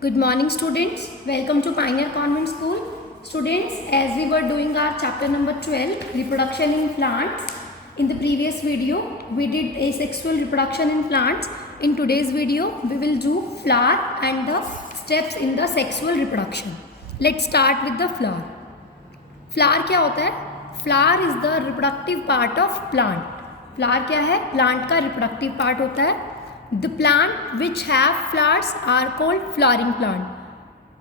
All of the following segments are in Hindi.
Good morning students, welcome to Pioneer Convent School. Students, as we were doing our chapter number 12, reproduction in plants. In the previous video, we did asexual reproduction in plants. In today's video, we will do flower and the steps in the sexual reproduction. Let's start with the flower. Flower क्या होता है? Flower is the reproductive part of plant. Flower क्या है? Plant का reproductive part होता है. The plant which have flowers are called flowering plant.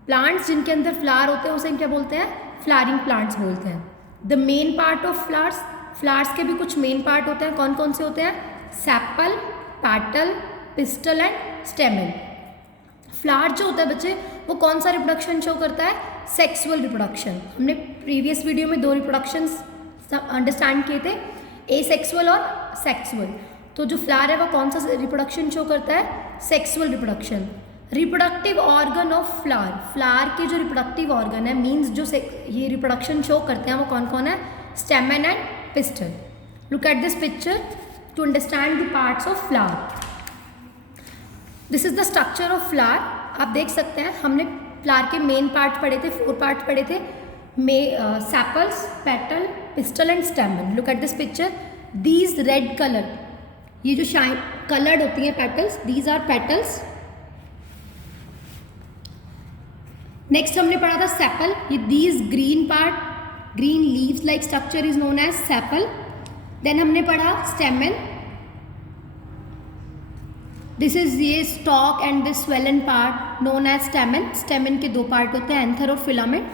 Plants जिनके अंदर फ्लावर होते हैं उसे क्या बोलते हैं? फ्लावरिंग प्लांट्स बोलते हैं. The main part of flowers, flowers के भी कुछ मेन पार्ट होते हैं. कौन कौन से होते हैं? Sepal, petal, pistol and स्टेमन. Flower जो होता है बच्चे वो कौन सा रिप्रोडक्शन शो करता है? Sexual reproduction. हमने प्रीवियस वीडियो में दो रिप्रोडक्शंस अंडरस्टैंड किए थे, एसेक्सुअल और सेक्सुअल. तो जो फ्लावर है वो कौन सा रिप्रोडक्शन शो करता है? Sexual reproduction. Reproductive organ of flower, flower के जो रिप्रोडक्टिव ऑर्गन है मीन्स जो ये रिप्रोडक्शन शो करते हैं वो कौन कौन है? Stamen and pistil. Look at this picture to understand the parts of flower. This is the structure of flower. आप देख सकते हैं हमने फ्लावर के मेन पार्ट पढ़े थे, 4 पार्ट पढ़े थे. Sepals, petal, pistil and stamen. Look at this picture. These red colour, ये जो शाइन कलर्ड होती हैं petals, these are petals. Next हमने पढ़ा था सेपल. ये these green part, green leaves like structure is known as sepal. Then हमने पढ़ा स्टेमन. दिस इज ये stalk and this swollen part known as stamen. Stamen के 2 पार्ट होते हैं, एंथर और filament.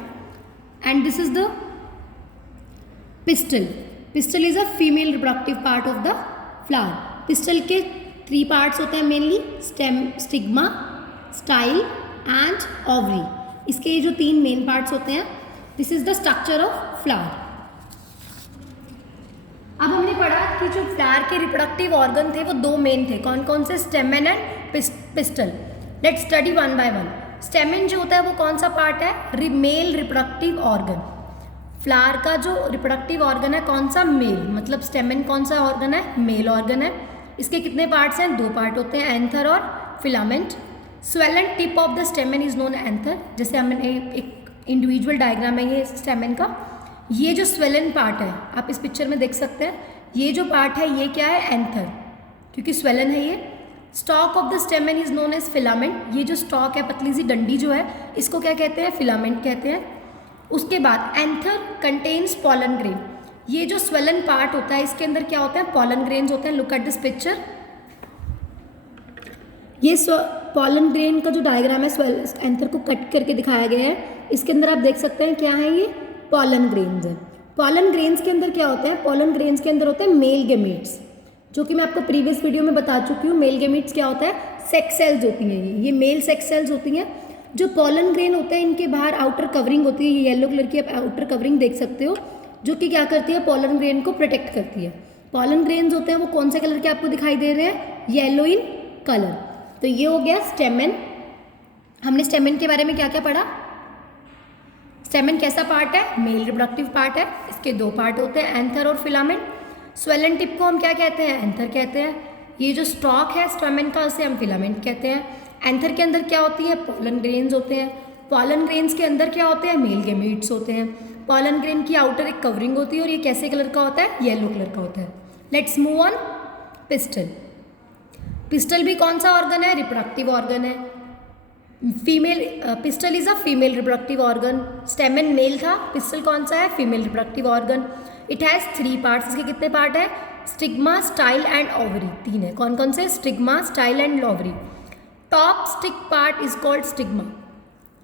And this is the pistol. Pistol is a female reproductive part of the flower. Pistol के 3 पार्ट्स होते हैं mainly, stigma, style and ovary. इसके ये जो 3 मेन पार्ट्स होते हैं, this is the structure of flower. अब हमने पढ़ा कि जो फ्लावर के रिप्रोडक्टिव ऑर्गन थे वो 2 मेन थे. कौन कौन से? स्टेमन and pistol. Let's study one by one. स्टेमन जो होता है वो कौन सा पार्ट है? Male reproductive organ. फ्लावर का जो रिप्रोडक्टिव ऑर्गन है कौन सा? मेल. मतलब स्टेमन कौन सा ऑर्गन है? मेल ऑर्गन है. इसके कितने पार्ट्स हैं? 2 पार्ट होते हैं, एंथर और filament. Swollen tip of the stamen is known anther. जैसे हमने एक इंडिविजुअल डायग्राम है ये स्टेमन का. ये जो स्वेलन पार्ट है आप इस पिक्चर में देख सकते हैं, ये जो पार्ट है ये क्या है? एंथर, क्योंकि स्वेलन है ये. Stalk of the stamen is known as filament. ये जो स्टॉक है, पतली सी डंडी जो है, इसको क्या कहते हैं? फिलामेंट कहते हैं. उसके बाद एंथर कंटेन्स पॉलन ग्रेन. ये जो स्वेलन पार्ट होता है इसके अंदर क्या होता है? पॉलन ग्रेन्स होते हैं. Look at this picture. ये पॉलन ग्रेन का जो डायग्राम है एंथर को कट करके दिखाया गया है. इसके अंदर आप देख सकते हैं क्या है? ये पॉलन ग्रेन्स है. पॉलन ग्रेन्स के अंदर क्या होता है? पॉलन ग्रेन्स के अंदर होते हैं मेल गेमेट्स, जो कि मैं आपको प्रीवियस वीडियो में बता चुकी हूँ. मेल गेमेट्स क्या होता है? सेक्स सेल्स होती हैं. ये मेल सेक्स सेल्स होती हैं. जो पॉलन ग्रेन होते हैं इनके बाहर आउटर कवरिंग होती है. ये येलो कलर की आप आउटर कवरिंग देख सकते हो, जो कि क्या करती है? पॉलन ग्रेन को प्रोटेक्ट करती है. पॉलन ग्रेन्स होते हैं वो कौन से कलर के आपको दिखाई दे रहे हैं? Yellow in colour. तो ये हो गया स्टेमन. हमने स्टेमन के बारे में क्या क्या पढ़ा? स्टेमन कैसा पार्ट है? मेल रिप्रोडक्टिव पार्ट है. इसके 2 पार्ट होते हैं, एंथर और फिलामेंट. स्वेलन टिप को हम क्या कहते हैं? एंथर कहते हैं. ये जो स्टॉक है स्टेमन का उसे हम फिलामेंट कहते हैं. एंथर के अंदर क्या होती है? पॉलन ग्रेन्स होते हैं. पॉलन ग्रेन्स के अंदर क्या होते हैं? मेल गेमेट्स होते हैं. पॉलन ग्रेन की आउटर एक कवरिंग होती है और ये कैसे कलर का होता है? येलो कलर का होता है. Let's move on. Pistil. Pistil भी कौन सा ऑर्गन है? रिप्रोडक्टिव ऑर्गन है. Female pistil is a female reproductive organ. Stamen male था, पिस्टल कौन सा है? Female reproductive organ. It has 3 parts. इसके कितने पार्ट है? Stigma, style and ovary. 3 है. कौन कौन से? Stigma, style and ovary. Top stick part is called stigma.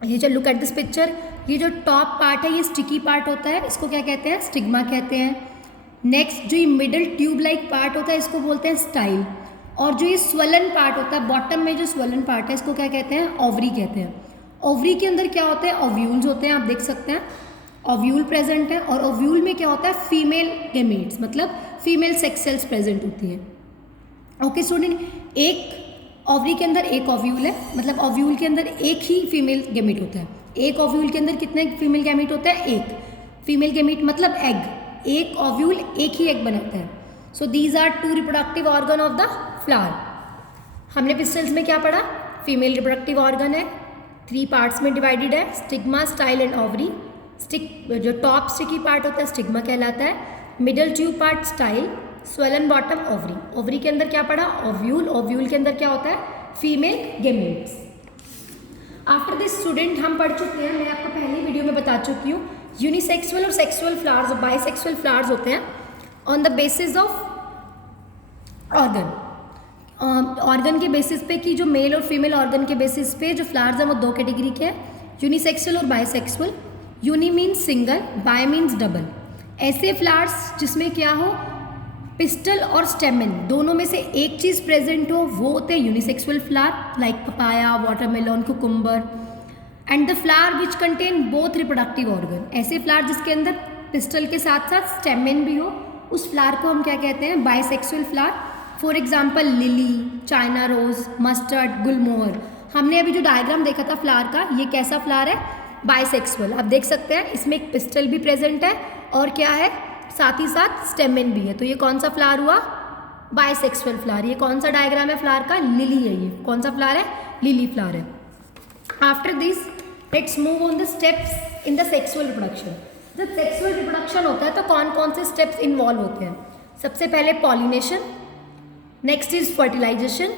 ये जो लुक एट दिस पिक्चर, ये जो टॉप पार्ट है ये स्टिकी पार्ट होता है, इसको क्या कहते हैं? स्टिग्मा कहते हैं. नेक्स्ट जो ये मिडल ट्यूब लाइक पार्ट होता है इसको बोलते हैं स्टाइल. और जो ये स्वेलन पार्ट होता है बॉटम में, जो स्वेलन पार्ट है इसको क्या कहते हैं? ओवरी कहते हैं. ओवरी के अंदर क्या होते हैं? ओव्यूल्स होते हैं. आप देख सकते हैं ओव्यूल प्रेजेंट है. और ओव्यूल में क्या होता है? फीमेल गेमेट्स, मतलब फीमेल सेक्स सेल्स प्रेजेंट होती है. ओके स्टूडेंट, एक ओवरी के अंदर एक ओव्यूल है, मतलब ओव्यूल के अंदर एक ही फीमेल गैमीट होता है. एक ओव्यूल के अंदर कितने फीमेल गैमीट होता है? एक. फीमेल गैमीट मतलब एग. एक ओव्यूल एक ही एग बनाता है. So these are 2 reproductive organ of the flower. हमने पिस्टल्स में क्या पढ़ा? फीमेल रिप्रोडक्टिव ऑर्गन है, 3 पार्ट्स में डिवाइडेड है, स्टिग्मा, स्टाइल एंड ओवरी। जो टॉप स्टिकी पार्ट होता है स्टिग्मा कहलाता है, middle tube part style, swollen bottom ovary. Ovary के अंदर क्या पड़ा, ओव्यूल। ओव्यूल के अंदर क्या होता है, female gametes. After this student हम पढ़ चुके हैं, मैं आपको पहली वीडियो में बता चुकी हूँ, यूनिसेक्सुअल और सेक्सुअल फ्लावर्स और बाइसेक्सुअल फ्लावर्स होते हैं on the basis of organ. Organ के बेसिस पे कि जो मेल और फीमेल ऑर्गन के बेसिस पे जो फ्लावर्स हैं वो 2 कैटेगरी के हैं, यूनिसेक्सुअल और bisexual. Uni means single, bi means double. ऐसे फ्लावर्स जिसमें क्या हो, पिस्टल और स्टेमन दोनों में से एक चीज़ प्रेजेंट हो, वो होते हैं unisexual flower, like papaya, watermelon, cucumber. And the flower which contain both reproductive organ. ऐसे फ्लावर जिसके अंदर पिस्टल के साथ साथ स्टेमन भी हो, उस फ्लावर को हम क्या कहते हैं, bisexual flower. For example lily, China rose, mustard, gulmohar. हमने अभी जो डायग्राम देखा था फ्लावर का, ये कैसा फ्लावर है, बाइसेक्सुअल। आप देख सकते हैं इसमें एक पिस्टल भी प्रेजेंट है और क्या है, साथ ही साथ स्टेमन भी है। तो ये कौन सा फ्लावर हुआ, बाइसेक्सुअल फ्लावर। ये कौन सा डायग्राम है फ्लावर का, लिली है। ये कौन सा फ्लावर है, लिली फ्लावर है। After this let's move on the steps in the sexual reproduction. जब सेक्सुअल रिप्रोडक्शन होता है तो कौन कौन से स्टेप्स इन्वॉल्व होते हैं। सबसे पहले pollination, next is fertilization,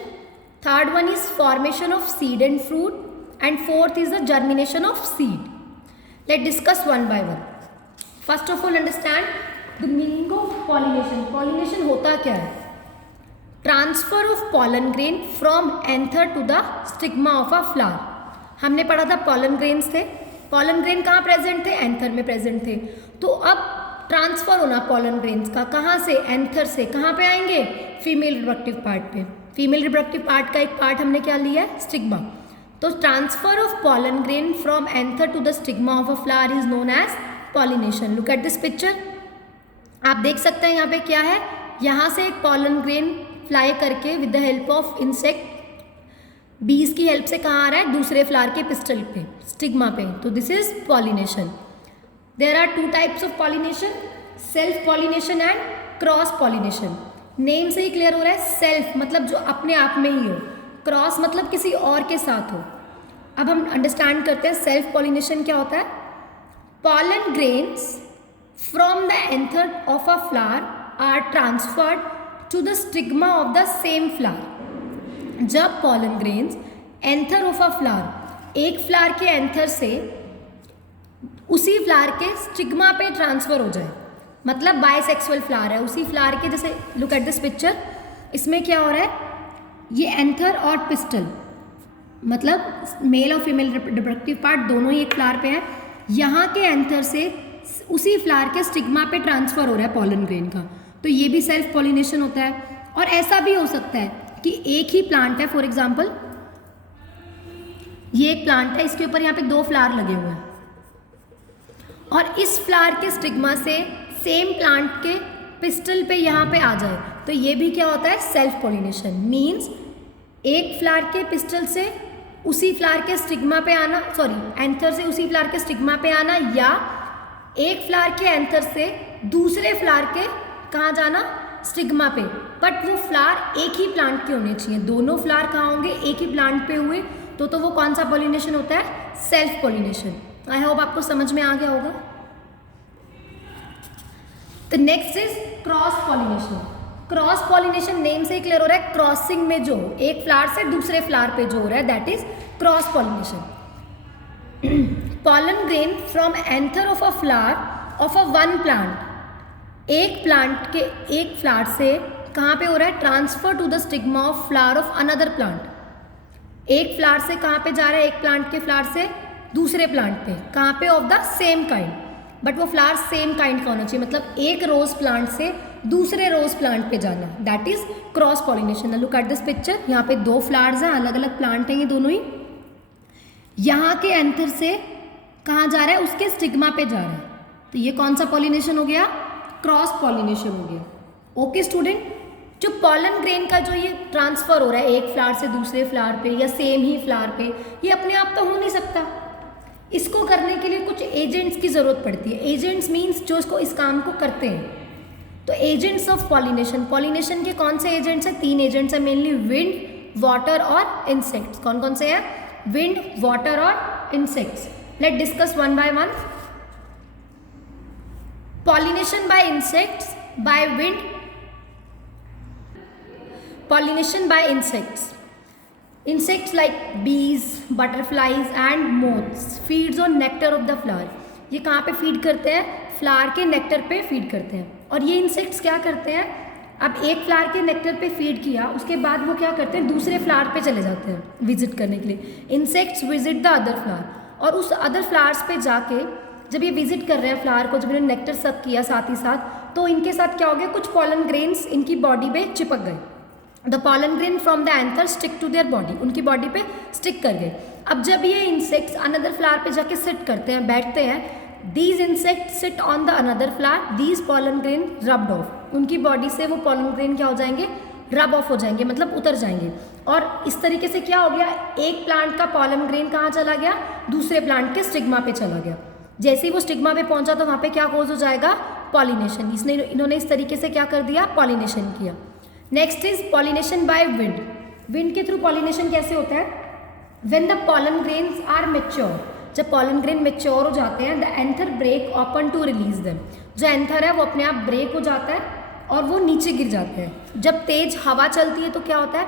third one is formation of seed and fruit, and fourth is the germination of seed. Let discuss one by one. First of all understand the meaning of pollination. Pollination होता क्या है, transfer of pollen grain from anther to the stigma of a flower. हमने पढ़ा था पॉलन ग्रेन्स थे, पॉलन ग्रेन कहाँ प्रेजेंट थे, एंथर में प्रेजेंट थे। तो अब ट्रांसफर होना पॉलन ग्रेन्स का, कहाँ से, एंथर से कहाँ पे आएंगे, फीमेल रिप्रोडक्टिव पार्ट पे। फीमेल रिप्रोडक्टिव पार्ट का एक पार्ट हमने क्या लिया है, स्टिग्मा। तो transfer of pollen grain from anther to the stigma of a flower is known as pollination. Look at this picture, आप देख सकते हैं यहाँ पे क्या है, यहाँ से एक पॉलन ग्रेन फ्लाई करके with the help of insect, बीज की हेल्प से कहाँ आ रहा है, दूसरे फ्लावर के पिस्टल पे, स्टिग्मा पे। तो this is pollination. There are 2 types of pollination, self pollination and cross pollination. Name से ही क्लियर हो रहा है, सेल्फ मतलब जो अपने आप में ही हो, क्रॉस मतलब किसी और के साथ हो। अब हम अंडरस्टैंड करते हैं सेल्फ पॉलिनेशन क्या होता है। Pollen grains from the anther of a flower are transferred to the stigma of the same flower. जब pollen grains anther of a flower, एक फ्लावर के एंथर से उसी फ्लावर के स्टिग्मा पे ट्रांसफर हो जाए, मतलब बाइसेक्सुअल फ्लावर है, उसी फ्लावर के, जैसे लुक एट दिस पिक्चर, इसमें क्या हो रहा है, ये एंथर और पिस्टल मतलब मेल और फीमेल रिप्रोडक्टिव पार्ट दोनों ही एक फ्लावर पे है। यहाँ के एंथर से उसी फ्लावर के स्टिग्मा पे ट्रांसफर हो रहा है पॉलन ग्रेन का, तो ये भी सेल्फ पॉलिनेशन होता है। और ऐसा भी हो सकता है कि एक ही प्लांट है, फॉर एग्जाम्पल ये एक प्लांट है, इसके ऊपर यहाँ पे 2 फ्लावर लगे हुए हैं और इस फ्लावर के स्टिग्मा से सेम प्लांट के पिस्टल पे यहाँ पे आ जाए, तो ये भी क्या होता है, सेल्फ पॉलिनेशन। मीन्स एक फ्लावर के पिस्टल से उसी फ्लावर के स्टिग्मा पे आना, सॉरी एंथर से उसी फ्लावर के स्टिग्मा पे आना, या एक फ्लावर के एंथर से दूसरे फ्लावर के कहाँ जाना, स्टिग्मा पे। बट वो फ्लावर एक ही प्लांट के होने चाहिए, दोनों फ्लावर कहाँ होंगे, एक ही प्लांट पे हुए, तो वो कौन सा पॉलिनेशन होता है, सेल्फ पॉलिनेशन। आई होप आपको समझ में आ गया होगा। तो next is cross pollination. Cross pollination name से ही क्लियर हो रहा है, क्रॉसिंग में जो एक फ्लावर से दूसरे फ्लावर पे जो हो रहा है, that is cross pollination. Pollen grain from anther of a flower of a one plant, एक प्लांट के एक फ्लावर से कहाँ पे हो रहा है, transfer to the stigma of flower of another plant. एक फ्लावर से कहाँ पे जा रहा है, एक प्लांट के फ्लावर से दूसरे प्लांट पे, कहाँ पे, of the same kind, but वो फ्लावर सेम काइंड का होना चाहिए, मतलब एक रोज प्लांट से दूसरे रोज प्लांट पे जाना, that is cross pollination. Look at this picture, यहाँ पे 2 फ्लावर्स हैं, अलग अलग प्लांट हैं ये दोनों ही। यहाँ के एंथर से कहाँ जा रहा है, उसके स्टिग्मा पे जा रहा है, तो ये कौन सा पॉलिनेशन हो गया, क्रॉस पॉलिनेशन हो गया। ओके स्टूडेंट, जो पॉलन ग्रेन का जो ये ट्रांसफर हो रहा है एक फ्लावर से दूसरे फ्लावर पे या सेम ही फ्लावर पे, ये अपने आप तो हो नहीं सकता। इसको करने के लिए कुछ एजेंट्स की ज़रूरत पड़ती है। एजेंट्स मीन्स जो इसको इस काम को करते हैं। तो एजेंट्स ऑफ पॉलिनेशन, पॉलिनेशन के कौन से एजेंट्स हैं, 3 एजेंट्स हैं मेनली, विंड, वाटर और इंसेक्ट्स। कौन कौन से हैं, विंड, वाटर और insects. Let's discuss one by one. Pollination by insects, by wind. Pollination by insects. Insects like bees, butterflies and moths feeds on nectar of the flower. ये कहाँ पे फीड करते हैं? फ्लावर के नेक्टर पे फीड करते हैं. और ये इंसेक्ट्स क्या करते हैं? अब एक फ्लावर के नेक्टर पे फीड किया, उसके बाद वो क्या करते हैं? दूसरे फ्लावर पे चले जाते हैं विजिट करने के लिए. Insects visit the other flower. और उस अदर फ्लावर्स पे जाके जब ये विजिट कर रहे हैं फ्लावर को, जब इन्होंने नेक्टर सक किया साथ ही साथ, तो इनके साथ क्या हो गया? कुछ पॉलन ग्रेन्स इनकी बॉडी पे चिपक गए. The pollen grain from the anther stick to their body. उनकी बॉडी पे स्टिक कर गए. अब जब ये इंसेक्ट्स अनदर फ्लावर पे जाके सिट करते हैं, बैठते हैं, these insects sit on the another flower, these pollen grain rubbed of. उनकी बॉडी से वो पॉलन ग्रेन क्या हो जाएंगे? रब ऑफ हो जाएंगे, मतलब उतर जाएंगे. और इस तरीके से क्या हो गया? एक प्लांट का पॉलन ग्रेन कहाँ चला गया? दूसरे प्लांट के स्टिग्मा पे चला गया. जैसे ही वो स्टिग्मा पे पहुंचा तो वहाँ पे क्या कोज हो जाएगा? पॉलिनेशन. इन्होंने इस तरीके से क्या कर दिया? पॉलिनेशन किया. Next is pollination by wind. Wind के थ्रू पॉलिनेशन कैसे होता है? When the pollen grains are mature. जब पॉलन ग्रेन मेच्योर हो जाते हैं, the anther break open to release them. जो एंथर है वो अपने आप ब्रेक हो जाता है और वो नीचे गिर जाते हैं. जब तेज हवा चलती है तो क्या होता है?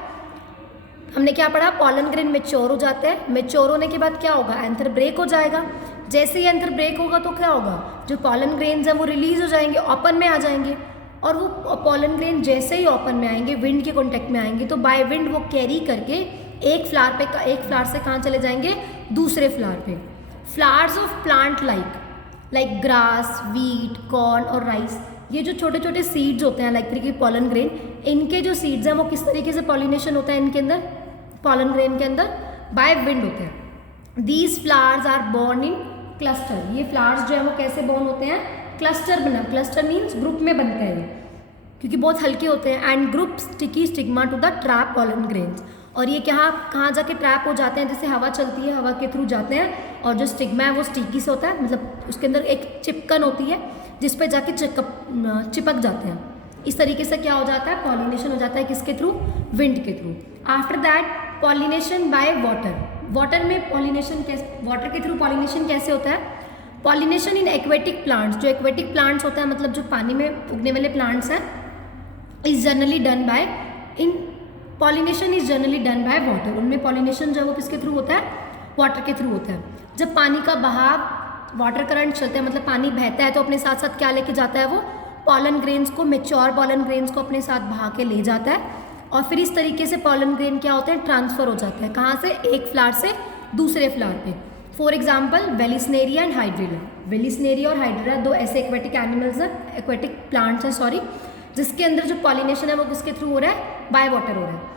हमने क्या पढ़ा? पॉलन ग्रेन मेच्योर हो जाते हैं. मेच्योर होने के बाद क्या होगा? एंथर ब्रेक हो जाएगा. जैसे ही एंथर ब्रेक होगा तो क्या होगा? जो पॉलन ग्रेन्स हैं वो रिलीज हो जाएंगे, ओपन में आ जाएंगे. और वो पॉलन ग्रेन जैसे ही ओपन में आएंगे, विंड के कॉन्टेक्ट में आएंगे, तो बाय विंड वो कैरी करके एक फ्लावर से कहाँ चले जाएंगे? दूसरे फ्लावर पे. Flowers of plant like grass, wheat, corn और राइस, ये जो छोटे छोटे सीड्स होते हैं लाइक तरीके के पॉलन ग्रेन, इनके जो सीड्स हैं वो किस तरीके से पॉलिनेशन होता है इनके अंदर? पॉलन ग्रेन के अंदर बाय विंड होते हैं. These flowers are born in cluster. ये फ्लावर्स जो है वो कैसे बोर्न होते हैं? क्लस्टर बना. क्लस्टर मीन्स ग्रुप में बनते हैं क्योंकि बहुत हल्के होते हैं. And group sticky stigma to the trap pollen grains. और ये कहाँ जाके ट्रैप हो जाते हैं? जैसे हवा चलती है, हवा के थ्रू जाते हैं और जो स्टिग्मा है वो स्टिकी से होता है, मतलब उसके अंदर एक चिपकन होती है जिस पे जाके चिपक जाते हैं. इस तरीके से क्या हो जाता है? पॉलिनेशन हो जाता है. किसके थ्रू? विंड के through. After that pollination by water. Water में पॉलिनेशन वाटर के थ्रू पॉलिनेशन कैसे होता है? Pollination in aquatic plants. जो एक्वेटिक प्लांट्स होता है, मतलब जो पानी में उगने वाले प्लांट्स हैं, is generally done by pollination is generally done by water. उनमें पॉलिनेशन जो है वो किसके थ्रू होता है? वाटर के थ्रू होता है. जब पानी का बहाव, वाटर करंट चलता है, मतलब पानी बहता है, तो अपने साथ साथ क्या लेके जाता है? वो पॉलन ग्रेन्स को, मेच्योर पॉलन ग्रेन्स को अपने साथ बहा के ले जाता है. और फिर इस तरीके से पॉलन ग्रेन क्या होते हैं? ट्रांसफर हो जाते हैं. कहाँ से? एक फ्लावर से दूसरे फ्लावर पे. For example Vallisneria and hydrilla. Vallisneria और हाइड्रिला दो ऐसे एक्वेटिक एनिमल्स हैं, एक्वेटिक प्लांट्स हैं सॉरी, जिसके अंदर जो पॉलिनेशन है वो किसके थ्रू हो रहा है? बाय वाटर हो रहा है.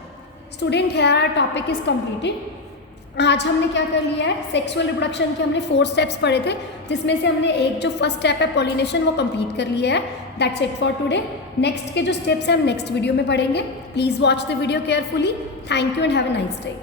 Student, here our topic is completed. आज हमने क्या कर लिया है? सेक्सुअल रिप्रोडक्शन के हमने 4 स्टेप्स पढ़े थे, जिसमें से हमने एक जो फर्स्ट स्टेप है पॉलिनेशन वो कंप्लीट कर लिया है. That's it for today. Next के जो स्टेप्स हैं हम नेक्स्ट वीडियो में पढ़ेंगे. Please watch the video carefully. Thank you and have a nice day.